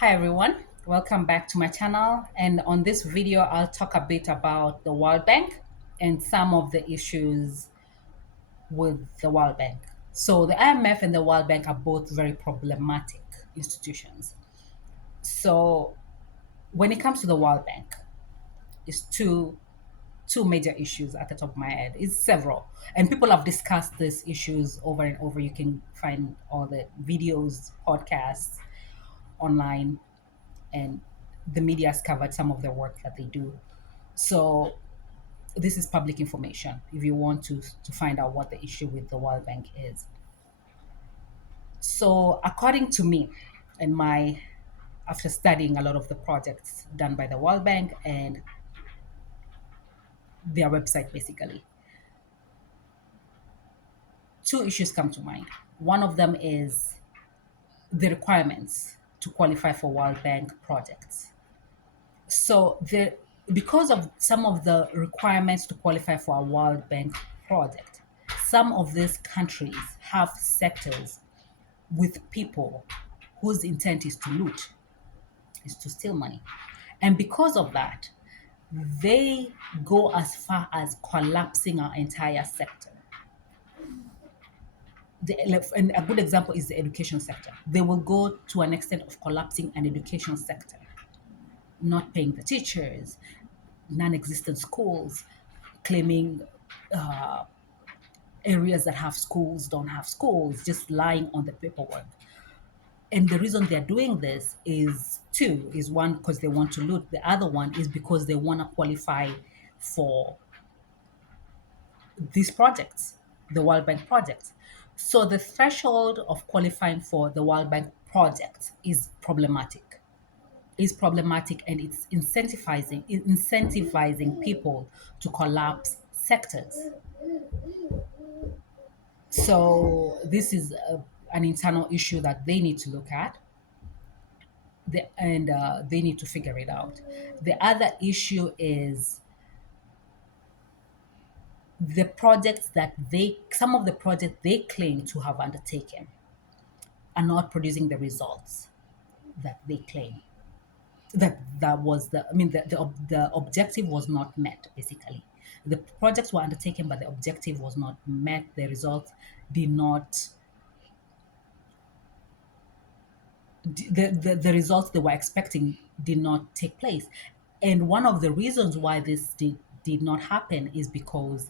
Hi everyone, welcome back to my channel. And on this video, I'll talk a bit about the World Bank and some of the issues with the World Bank. So, the IMF and the World Bank are both very problematic institutions. So, when it comes to the World Bank, it's two major issues at the top of my head. It's several, and people have discussed these issues over and over. You can find all the videos, podcasts online, and the media has covered some of the work that they do. So this is public information if you want to find out what the issue with the World Bank is. So according to me and my after studying a lot of the projects done by the World Bank and their website basically, two issues come to mind. One of them is the requirements to qualify for World Bank projects. So the because of some of the requirements to qualify for a World Bank project, some of these countries have sectors with people whose intent is to loot, is to steal money. And because of that, they go as far as collapsing our entire sector. And a good example is the education sector. They will go to an extent of collapsing an education sector, not paying the teachers, non-existent schools, claiming areas that have schools don't have schools, just lying on the paperwork. And the reason they're doing this is two: is one, because they want to loot; the other one is because they want to qualify for these projects, the World Bank projects. So the threshold of qualifying for the World Bank project is problematic. Is problematic, and it's incentivizing people to collapse sectors. So this is an internal issue that they need to look at, and they need to figure it out. The other issue is some of the projects they claim to have undertaken are not producing the results that they claim. That was the objective was not met, basically. The projects were undertaken, but the objective was not met. The results did not the results they were expecting did not take place. And one of the reasons why this did not happen is because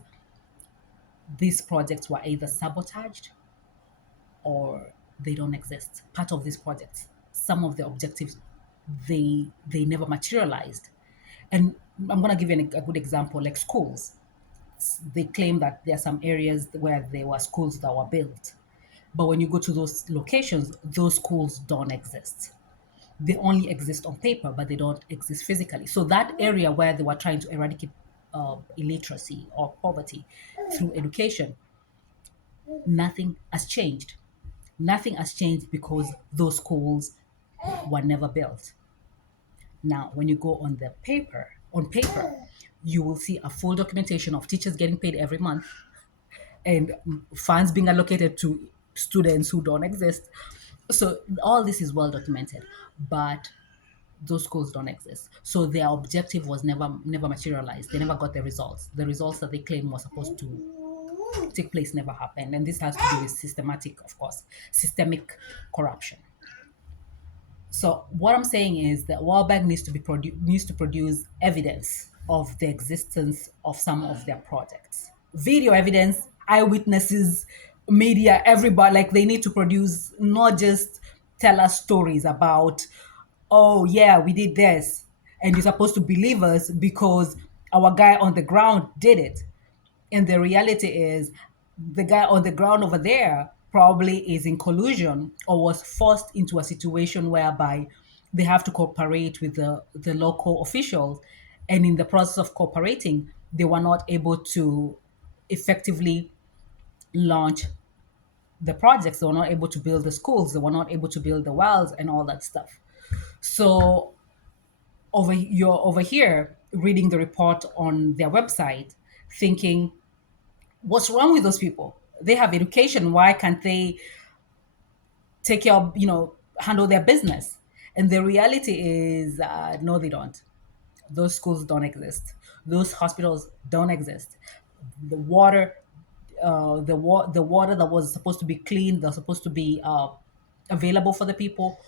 these projects were either sabotaged or they don't exist. Part of these projects, some of the objectives, they never materialized. And I'm going to give you a good example, like schools. They claim that there are some areas where there were schools that were built, but when you go to those locations, those schools don't exist. They only exist on paper, but they don't exist physically. So that area where they were trying to eradicate illiteracy or poverty through education, nothing has changed. Nothing has changed because those schools were never built. Now, when you go on paper, you will see a full documentation of teachers getting paid every month and funds being allocated to students who don't exist. So all this is well documented, but those schools don't exist. So their objective was never materialized. They never got the results. The results that they claim were supposed to take place never happened. And this has to do with systemic corruption. So what I'm saying is that World Bank needs to produce evidence of the existence of some of their projects. Video evidence, eyewitnesses, media, everybody, like they need to produce, not just tell us stories about, oh yeah, we did this. And you're supposed to believe us because our guy on the ground did it. And the reality is, the guy on the ground over there probably is in collusion or was forced into a situation whereby they have to cooperate with the local officials. And in the process of cooperating, they were not able to effectively launch the projects. They were not able to build the schools. They were not able to build the wells and all that stuff. So you're over here reading the report on their website, thinking, what's wrong with those people? They have education. Why can't they take care of, handle their business? And the reality is, no, they don't. Those schools don't exist. Those hospitals don't exist. The water, the water that was supposed to be clean, that's supposed to be available for the people,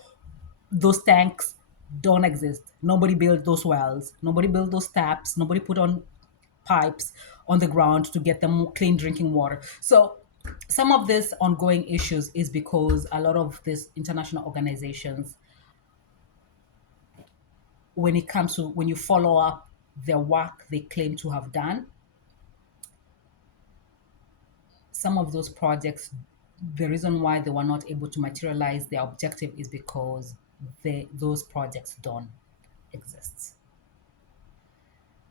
those tanks don't exist. Nobody built those wells. Nobody built those taps. Nobody put on pipes on the ground to get them clean drinking water. So some of this ongoing issues is because a lot of these international organizations, when it comes to when you follow up their work they claim to have done, some of those projects, the reason why they were not able to materialize their objective is because those projects don't exist.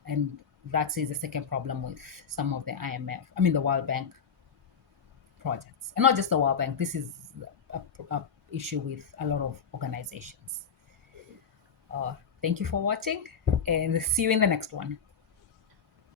And that is the second problem with some of the IMF, I mean the World Bank projects. And not just the World Bank, this is a issue with a lot of organizations. Thank you for watching and see you in the next one.